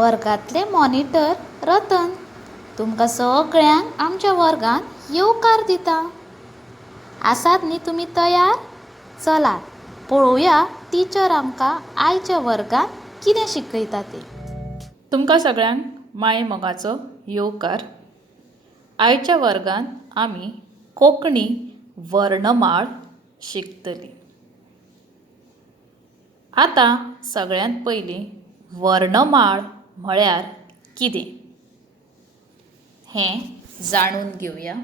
वर्गातले मॉनिटर रतन तुमकां सगळ्यांक आमच्या वर्गांत येवकार दिता. आसात न्ही तुमी तयार? चलात पळोवया टिचर आमकां आयच्या वर्गांत कितें शिकयता तें. तुमकां सगळ्यांक माय मोगाचो येवकार. आयच्या वर्गांत आमी कोंकणी वर्णमाळ शिकतलीं. आतां सगळ्यांत पयलीं वर्णमाळ म्हळ्यार कितें हें जाणून घेवया.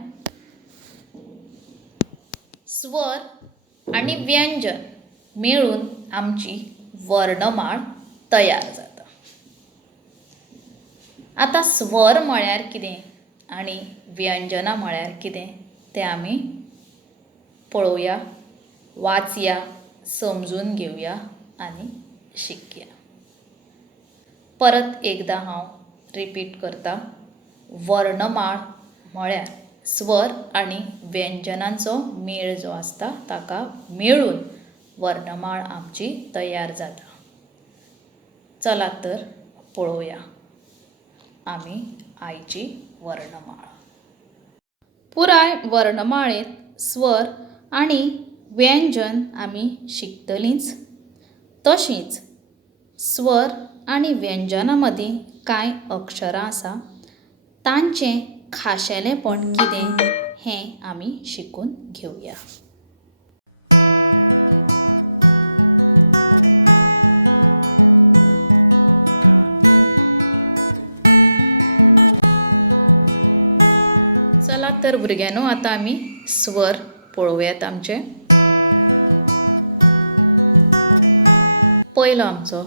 स्वर आनी व्यंजन मेळून आमची वर्णमाळ तयार जाता. आतां स्वर म्हळ्यार कितें आनी व्यंजनां म्हळ्यार कितें तें आमी पळोवया, वाचया, समजून घेवया आनी शिकया. परत एकदां हांव रिपीट करतां. वर्णमाळ म्हळ्यार स्वर आनी व्यंजनांचो मेळ जो आसता ताका मेळून वर्णमाळ आमची तयार जाता. चलात तर पळोवया आमी आयची वर्णमाळ. पुराय वर्णमाळेंत स्वर आनी व्यंजन आमी शिकतलींच. तशींच स्वर आनी व्यंजना मदीं कांय अक्षरां आसा तांचें खाशेलेपण कितें हें आमी शिकून घेवया. चला तर भुरग्यांनो आतां आमी स्वर पळोवयात आमचे. पयलो आमचो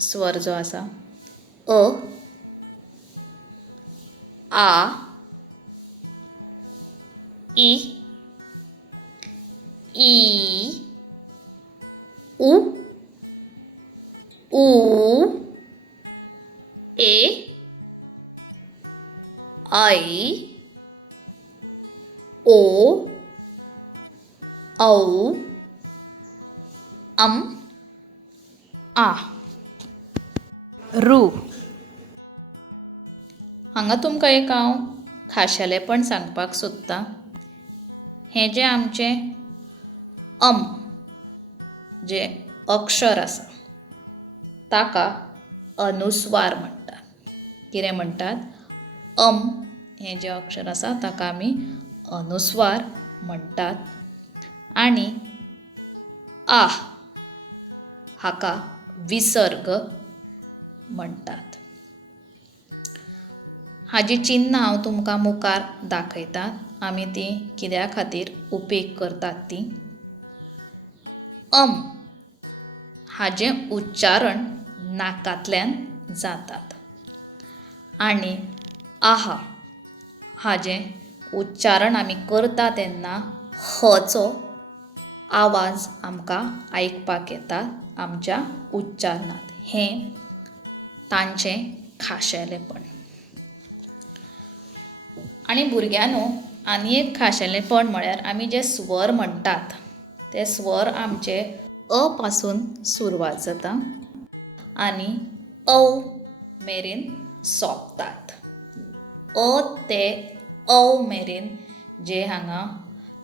स्वर जो आसा अ, आ, इ, ई, उ, ऊ, ए, ऐ, ओ, औ, आ. रू. हांगा तुमकां एक हांव खाशेलेपण सांगपाक सोदतां. हें जें आमचें जे अक्षर आसा ताका अनुस्वार म्हणटात. कितें म्हणटात? हें जें अक्षर आसा ताका आमी अनुस्वार म्हणटात. आनी हाका विसर्ग म्हणटात. हाजी चिन्ह हांव तुमकां मुखार दाखयतां. आमी ती कित्या खातीर उपेग करतात ती. हाजें उच्चारण नाकांतल्यान जातात आनी हाजें उच्चारण आमी करता तेन्ना हचो आवाज आमकां आयकपाक येता आमच्या उच्चारणांत. हें तांचें खाशेलेपण. आनी भुरग्यांनो आनी एक खाशेलेपण म्हळ्यार आमी जे स्वर म्हणटात ते स्वर आमचे अ पासून सुरवात जाता आनी औ मेरेन सोंपतात. अ ते औ मेरेन जे हांगा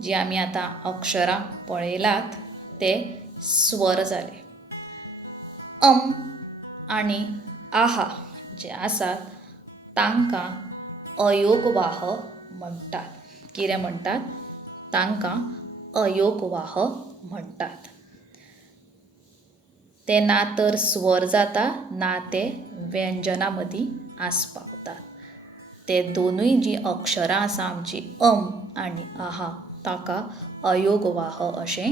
जी आमी आतां अक्षरां पळयलात ते स्वर जाले. आनी जे आसात तांकां अयोगवाह म्हणटात. कितें म्हणटात? तांकां अयोगवाह म्हणटात. ते ना तर स्वर जाता ना ते व्यंजना मदीं आसपावतात. ते दोनूय जीं अक्षरां आसा आमची आनी ताका अयोगवाह अशें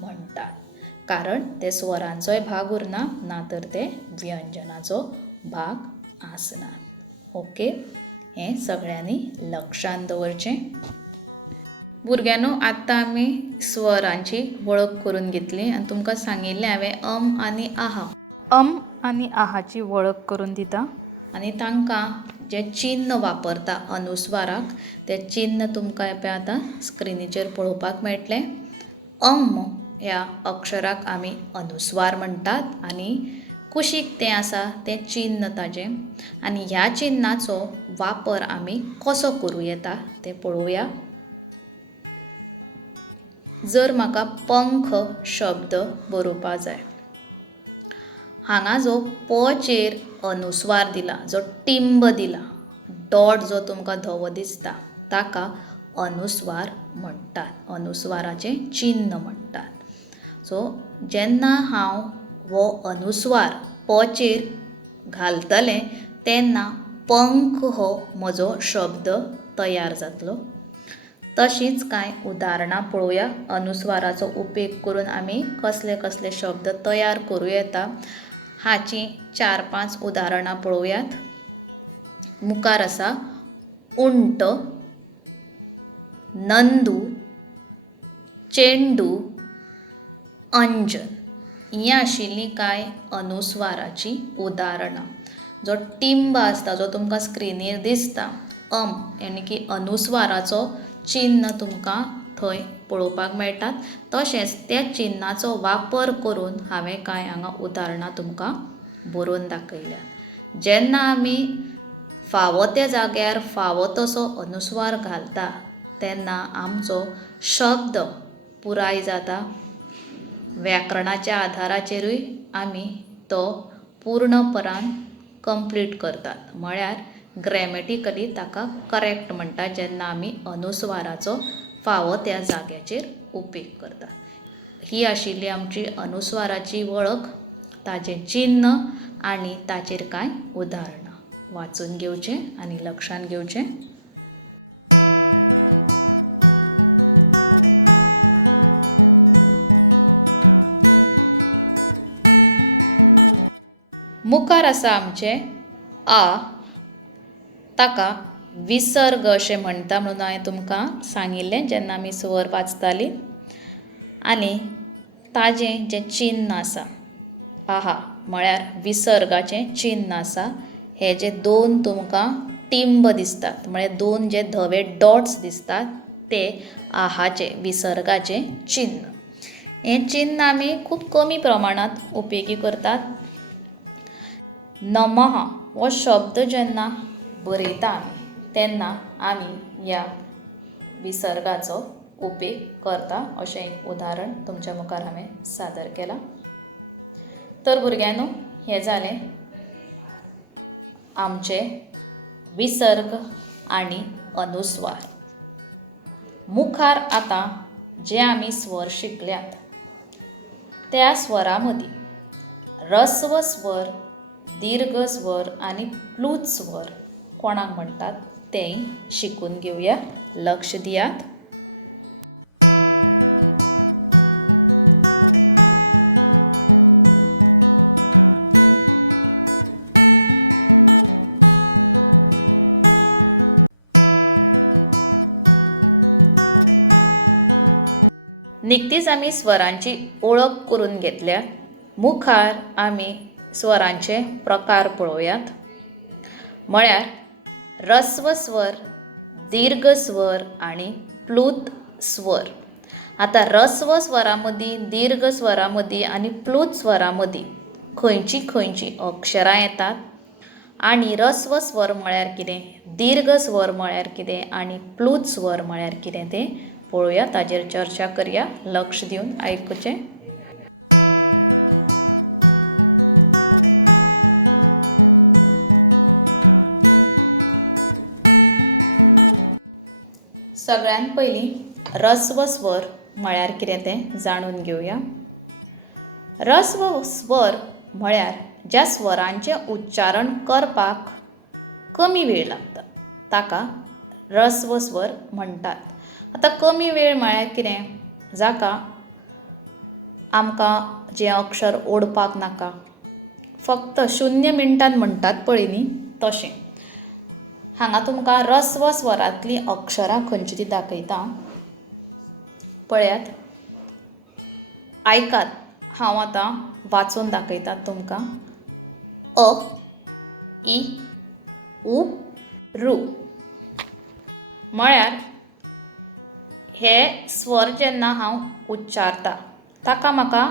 म्हणटात. कारण ते स्वरांचोय भाग उरना ना तर ते व्यंजनाचो भाग आसना. ओके, हें सगळ्यांनी लक्षांत दवरचें. भुरग्यांनो आतां आमी स्वरांची वळख करून घेतली आनी तुमकां सांगिल्लें हांवें आनी आनी आहाची वळख करून दिता आनी तांकां जे चिन्ह वापरता अनुस्वाराक ते चिन्ह तुमकां आतां स्क्रिनीचेर पळोवपाक मेळटलें. ह्या अक्षराक आमी अनुस्वार म्हणटात आनी कुशीक तें आसा तें चिन्ह ताजें आनी ह्या चिन्नाचो वापर आमी कसो करूं येता तें पळोवया. जर म्हाका पंख शब्द बरोवपा जाय, हांगा जो प चेर अनुस्वार दिला, जो टिंब दिला, डॉट जो तुमकां धवो दिसता ताका अनुस्वार म्हणटात, अनुस्वाराचें चिन्ह म्हणटात. सो जेन्ना हांव हो अनुस्वार प चेर घालतलें तेन्ना पंख हो म्हजो शब्द तयार जातलो. तशींच कांय उदाहरणां पळोवया अनुस्वाराचो उपेग करून आमी कसले कसले शब्द तयार करूं येता. हाची 4-5 उदाहरणां पळोवयात. मुखार आसा उंट, नंदू, चेंडू, अंजन. ही आशिल्लीं कांय अनुस्वाराची उदाहरणां. जो टिंब आसता जो तुमकां स्क्रिनीर दिसता, यानी की अनुस्वाराचो चिन्ह तुमकां थंय पळोवपाक मेळटात. तशेंच त्या चिन्हाचो वापर करून हांवें कांय हांगा उदाहरणां तुमकां बरोवन दाखयल्या. जेन्ना आमी फावो त्या जाग्यार फावो तसो अनुस्वार घालता तेन्ना आमचो शब्द पुराय जाता. व्याकरणाच्या आधाराचेरूय आमी तो पूर्णपणान कंप्लीट करतात, म्हळ्यार ग्रॅमेटिकली ताका करेक्ट म्हणटा जेन्ना आमी अनुस्वाराचो फावो त्या जाग्याचेर उपेग करता. ही आशिल्ली आमची अनुस्वाराची वळख, ताचें चिन्ह आनी ताचेर कांय उदाहरणां. वाचून घेवचें आनी लक्षांत घेवचें. मुखार आसा आमचें आ, ताका विसर्ग अशें म्हणटा म्हणून हांवें तुमकां सांगिल्लें जेन्ना आमी स्वर वाचतालीं. आनी ताजें जें चिन्ह आसा आहा म्हळ्यार विसर्गाचें चिन्ह आसा. हे जे 2 तुमकां टिंब दिसतात म्हळ्यार 2 जे धवे डॉट्स दिसतात ते आहाचे विसर्गाचें चिन्ह. हें चिन्ह आमी खूब कमी प्रमाणांत उपेगी करतात. नमः हो शब्द जेन्ना बरयता आमी तेन्ना आमी ह्या विसर्गाचो उपेग करता. अशें एक उदाहरण तुमच्या मुखार हांवें सादर केलां. तर भुरग्यांनो, हें जालें आमचें विसर्ग आनी अनुस्वार. मुखार आतां जे आमी स्वर शिकल्यात त्या स्वरा मदीं रस्व स्वर, दीर्घ स्वर आनी प्लूत स्वर कोणाक म्हणटात तेंय शिकून घेवया. लक्ष दियात. निकतीच आमी स्वरांची ओळख करून घेतल्या. मुखार आमी स्वरांचे प्रकार पळोवयात. म्हळ्यार रस्व स्वर, दीर्घ स्वर आनी प्लूत स्वर. आतां रस्व स्वरा मदीं, दीर्घ स्वरा मदीं आनी प्लूत स्वरा मदीं खंयची खंयची अक्षरां येतात आनी रस्व स्वर म्हळ्यार कितें, दीर्घ स्वर म्हळ्यार कितें आनी प्लूत स्वर म्हळ्यार कितें तें पळोवया. ताजेर चर्चा करया. लक्ष दिवन आयकुचें. सगळ्यांत पयलीं रस्व स्वर म्हळ्यार कितें तें जाणून घेवया. रस्व स्वर म्हळ्यार ज्या स्वरांचें उच्चारण करपाक कमी वेळ लागता ताका रस्व स्वर म्हणटात. आतां कमी वेळ म्हळ्यार कितें, जाका आमकां जें अक्षर ओडपाक नाका, फक्त 0 मिनटान म्हणटात पळय न्ही तशें. हांगा तुमकां रस्व स्वरांतलीं अक्षरां खंयची ती दाखयता. पळयात, आयकात. हांव आतां वाचून दाखयता तुमकां. अ, इ, उ, रू. म्हळ्यार हे स्वर जेन्ना हांव उच्चारता ताका म्हाका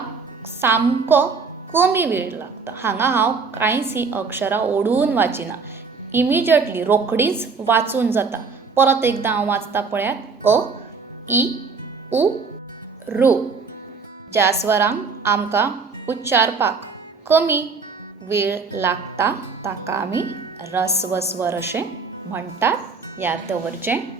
सामको कमी वेळ लागता. करता. हांगा हांव कांयच ही अक्षरां ओडून वाचिना. इमिजिएटली रोखडीच वाचून जाता. परत एकदां हांव वाचता पळयात. अ, इ, उ, रू. ज्या स्वरांक आमकां उच्चारपाक कमी वेळ लागता ताका आमी रस्व स्वर अशें म्हणटात. याद दवरचें.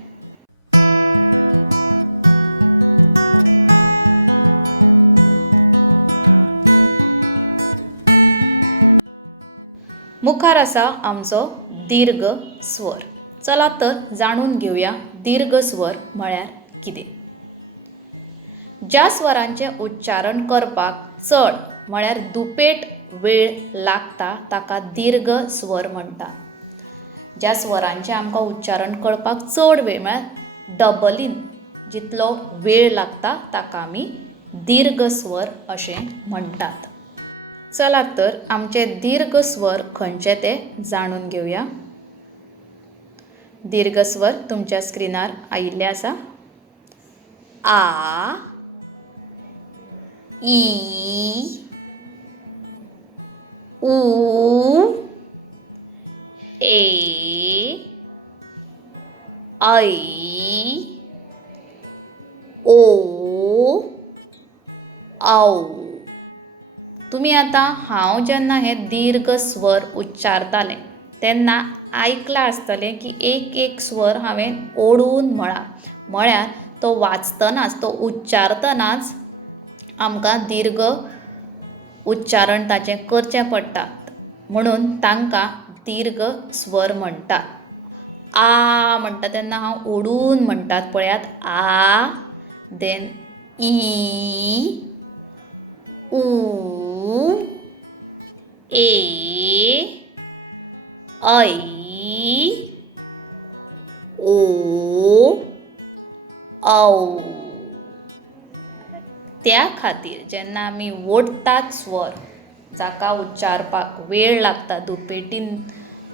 मुखार आसा आमचो दीर्घ स्वर. चला तर जाणून घेवया दीर्घ स्वर म्हळ्यार कितें. ज्या स्वरांचें उच्चारण करपाक चड म्हळ्यार दुपेट वेळ लागता ताका दीर्घ स्वर म्हणटात. ज्या स्वरांचें आमकां उच्चारण करपाक चड वेळ म्हळ्यार डबलीन जितलो वेळ लागता ताका आमी दीर्घ स्वर अशें म्हणटात. चला तर आमचे दीर्घ स्वर खंयचे ते जाणून घेवया. दीर्घ स्वर तुमच्या स्क्रीनार आयिल्ले आसा. आ, ई, उ, ए, ऐ, ओ, औ. तुम्ही आता हांव जेन्ना हे दीर्घ स्वर उच्चारतालें तेन्ना आयकलां आसतलें की एक एक स्वर हांवें ओडून म्हळ्यार तो वाचतनाच, तो उच्चारतनाच आमकां दीर्घ उच्चारण ताचें करचें पडटा. म्हणून तांकां दीर्घ स्वर म्हणटात. आ म्हणटा तेन्ना हांव ओडून म्हणटात पळयात. आ, देन ई, उ, ए, ऐ, ओ, औ. त्या खातीर जेन्ना आमी ओडटात स्वर जाका उच्चारपाक वेळ लागता, दुपेटीन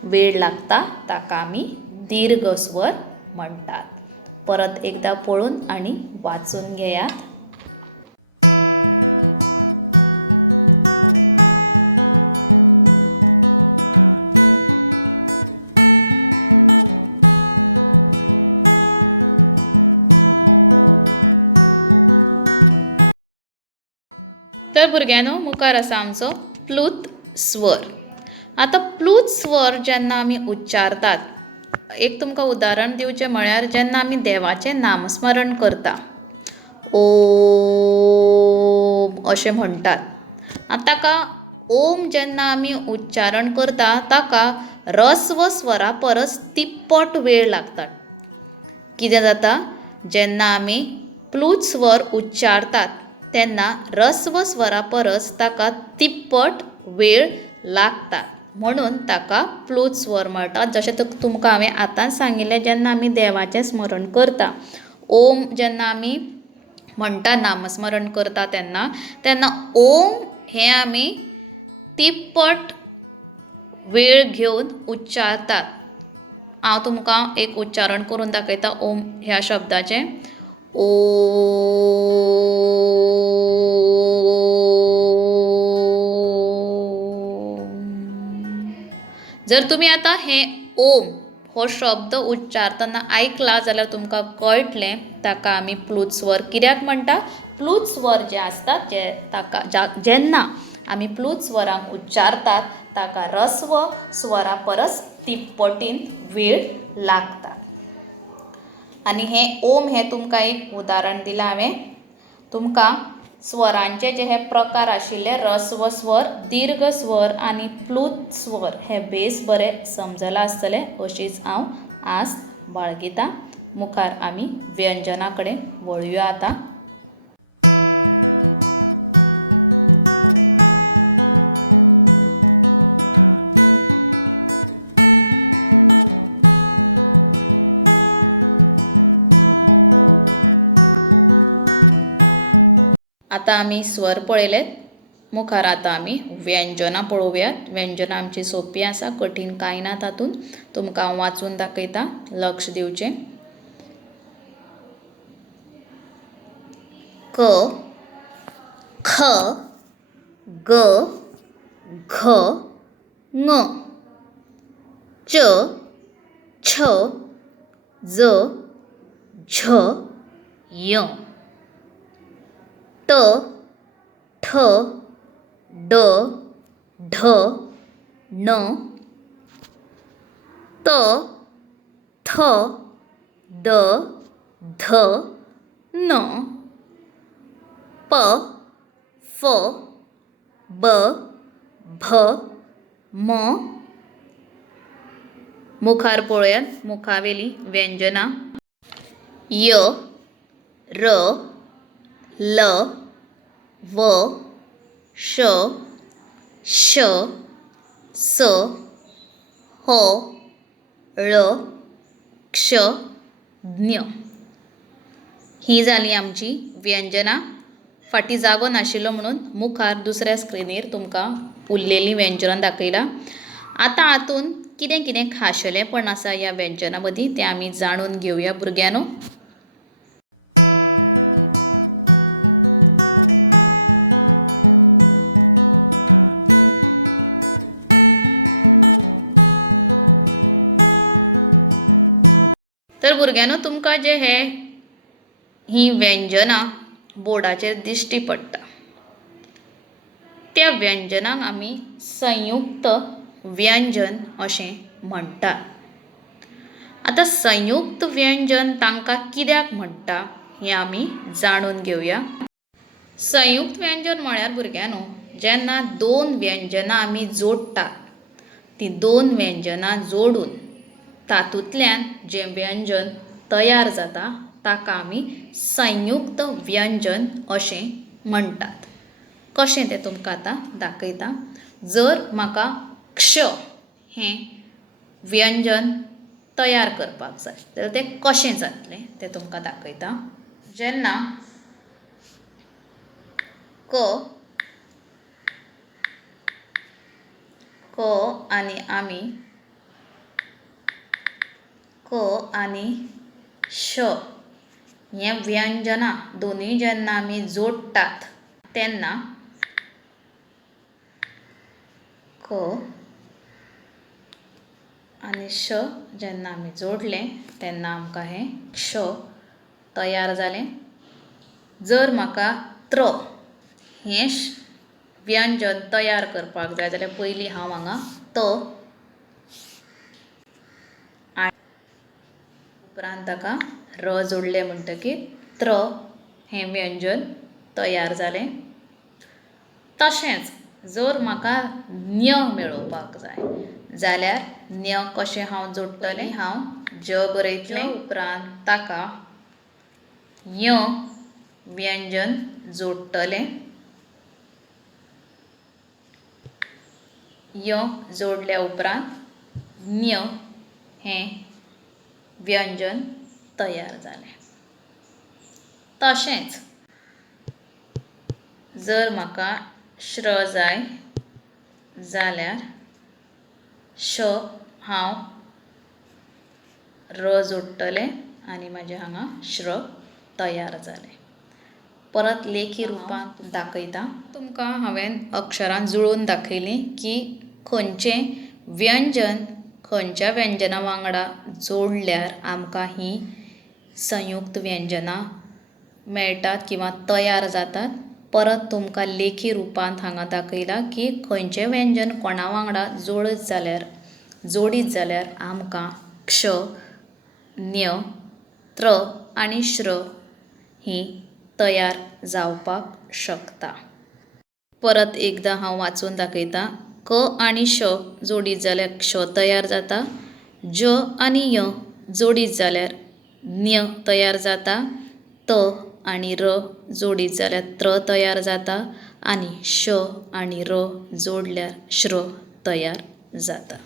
वेळ लागता ताका आमी दीर्घ स्वर म्हणटात. परत एकदा पळोवन आनी वाचून घेयात. तर भुरग्यांनो मुखार आसा आमचो प्लूत स्वर. आतां प्लूत स्वर जेन्ना आमी उच्चारतात, एक तुमकां उदाहरण दिवचें म्हळ्यार जेन्ना आमी देवाचें नामस्मरण करता, ओम अशें म्हणटात. ताका ओम जेन्ना आमी उच्चारण करता ताका रस्व स्वरा परस तिप्पट वेळ लागता. कितें जाता जेन्ना आमी प्लूत स्वर उच्चारतात तेन्ना रस्व स्वरा परस ताका तिप्पट वेळ लागता. म्हणून ताका प्लूत स्वर म्हणटात. जशें तुमकां हांवें आतांच सांगिल्लें, जेन्ना आमी देवाचें स्मरण करता, ओम जेन्ना आमी म्हणटा, नामस्मरण करता तेन्ना ओम हें आमी तिप्पट वेळ घेवन उच्चारतात. हांव तुमकां एक उच्चारण करून दाखयता ओम ह्या शब्दाचें. ओ. जर तुमी आतां हें ओम हो शब्द उच्चारतना आयकला जाल्यार तुमकां कळटलें ताका आमी प्लूत स्वर कित्याक म्हणटा. प्लूत स्वर जे आसतात जेन्ना आमी प्लूत स्वरांक उच्चारतात ताका रस्व स्वरा परस तिप्पटीन वेळ लागता. आनी हें ओम हें तुमकां एक उदाहरण दिलां हांवें. तुमकां स्वरांचे जे हे प्रकार आशिल्ले, रस्व स्वर, दीर्घ स्वर आनी प्लूत स्वर, हे बेस बरें समजलां आसतलें अशीच हांव आस्त बाळगितां. मुखार आमी व्यंजना कडेन वळुया आतां. आतां आमी स्वर पळयलेत. मुखार आतां आमी व्यंजना पळोवयात. व्यंजना आमची सोंपी आसा, कठीण कांय ना तातूंत. तुमकां हांव वाचून दाखयतां, लक्ष दिवचें. क, ख, ग, घ ङ च छ ज झ य ट ठ ड ढ ण त थ द ध न प फ ब भ म मुखार पळयात मुखावेली व्यंजनां य र ल व श श स ह ळ क्ष ज्ञ ही जाली आमची व्यंजनां. फाटीं जागो नाशिल्लो म्हणून मुखार दुसऱ्या स्क्रिनीर तुमकां उरलेलीं व्यंजनां दाखयलां. आतां हातून कितें कितें खाशेलेपण आसा ह्या व्यंजना मदीं तें आमी जाणून घेवया भुरग्यांनो. तर भुरग्यांनो तुमकां जे ही व्यंजनां बोर्डाचेर दिश्टी पडटा त्या व्यंजनांक आमी संयुक्त व्यंजन अशें म्हणटात. आतां संयुक्त व्यंजन तांकां कित्याक म्हणटा हें आमी जाणून घेवया. संयुक्त व्यंजन म्हळ्यार भुरग्यांनो जेन्ना दोन व्यंजनां आमी जोडटात तीं दोन व्यंजनां जोडून तातूंतल्यान जें व्यंजन तयार जाता ताका आमी संयुक्त व्यंजन अशें म्हणटात. कशें तें तुमकां आतां दाखयता. जर म्हाका क्ष हें व्यंजन तयार करपाक जाय जाल्यार तें कशें जातलें तें तुमकां दाखयता. जेन्ना क आनी आमी क आनी श हें व्यंजनां दोनूय जेन्ना आमी जोडटात तेन्ना क आनी श जेन्ना आमी जोडलें तेन्ना आमकां हें क्ष तयार जालें. जर म्हाका त्र हें व्यंजन तयार करपाक जाय जाल्यार पयलीं हांव हांगा त आनी उपरांत ताका र जोडलें म्हणटकीर त्र हें व्यंजन तयार जालें. तशेंच जर म्हाका ज्ञ मेळोवपाक जाय जाल्यार ज्ञ कशें हांव जोडटलें. हांव ज बरयतलें उपरांत ताका य व्यंजन जोडटलें. य जोडल्या उपरांत ज्ञ हें व्यंजन तयार जालें. तशेंच जर म्हाका श्र जाय जाल्यार श हांव र जोडटलें आनी म्हाजें हांगा श्र तयार जालें. परत लेखी रुपांत दाखयता. तुमकां हांवें अक्षरां जुळोवन दाखयलीं की खंयचें व्यंजन खंयच्या व्यंजना वांगडा जोडल्यार आमकां हीं संयुक्त व्यंजनां मेळटात किंवा तयार जातात. परत तुमकां लेखी रुपांत हांगा दाखयलां की खंयचें व्यंजन कोणा वांगडा जोडीत जाल्यार आमकां क्ष ज्ञ त्र आनी श्र हीं तयार जावपाक शकता. परत एकदां हांव वाचून दाखयतां. क आनी श जोडीत जाल्यार क्ष तयार जाता. ज आनी य जोडीत जाल्यार ज्ञ तयार जाता. त आनी र जोडीत जाल्यार त्र तयार जाता आनी श आनी र जोडल्यार श्र तयार जाता.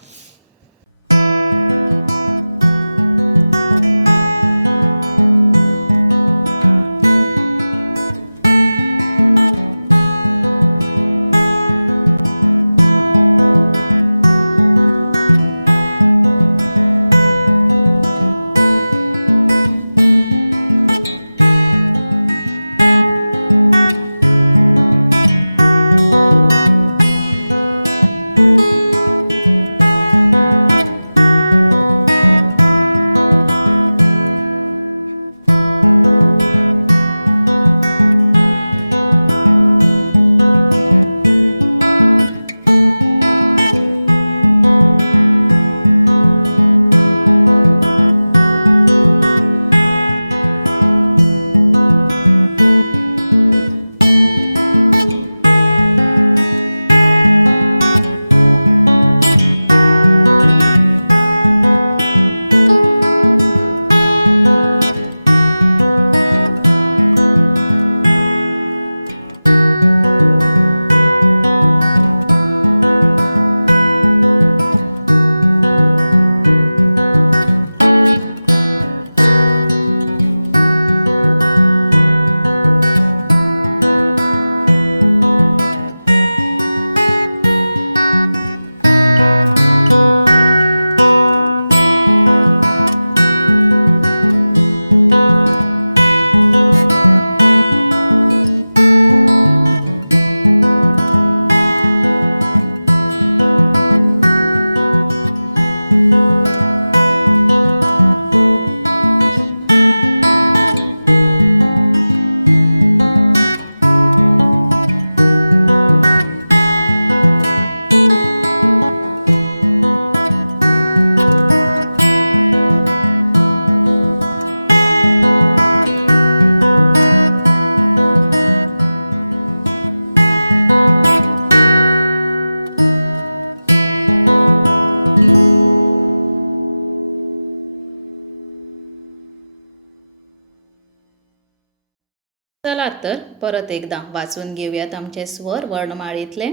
परत एकदा वाचून घेऊयात आमचे स्वर वर्णमाळेतले.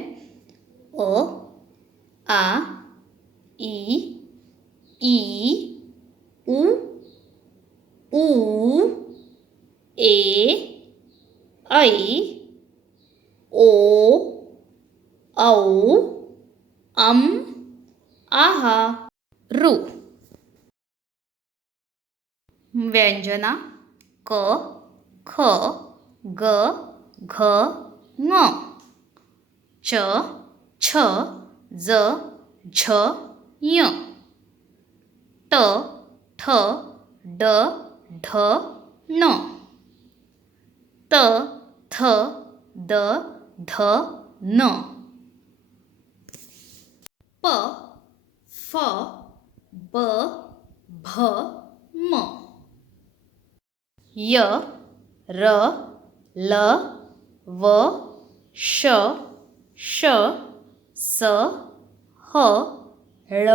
अ, आ, ई, ई, उ, ऊ, ए, ऐ, ओ, औ, अम, आहा, रू. व्यंजना क, ख, ग, घ, ङ. च, छ, ज, झ, य. ट, ठ, ड, ढ, ण. त, थ, द, ध, न. प, फ, ब, भ, म. य, र, ल, व, श, ष, स, ह, ळ,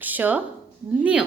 क्ष, ञ.